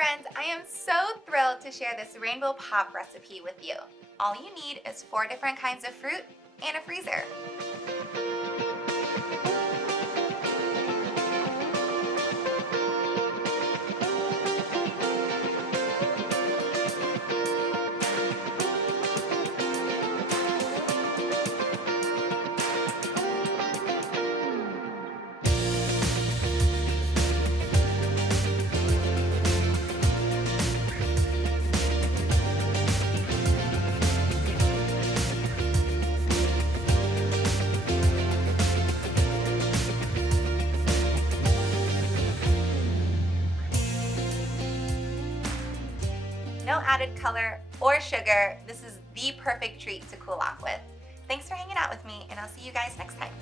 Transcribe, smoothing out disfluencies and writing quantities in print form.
friends, I am so thrilled to share this rainbow pop recipe with you. All you need is 4 different kinds of fruit and a freezer. No added color or sugar. This is the perfect treat to cool off with. Thanks for hanging out with me, and I'll see you guys next time.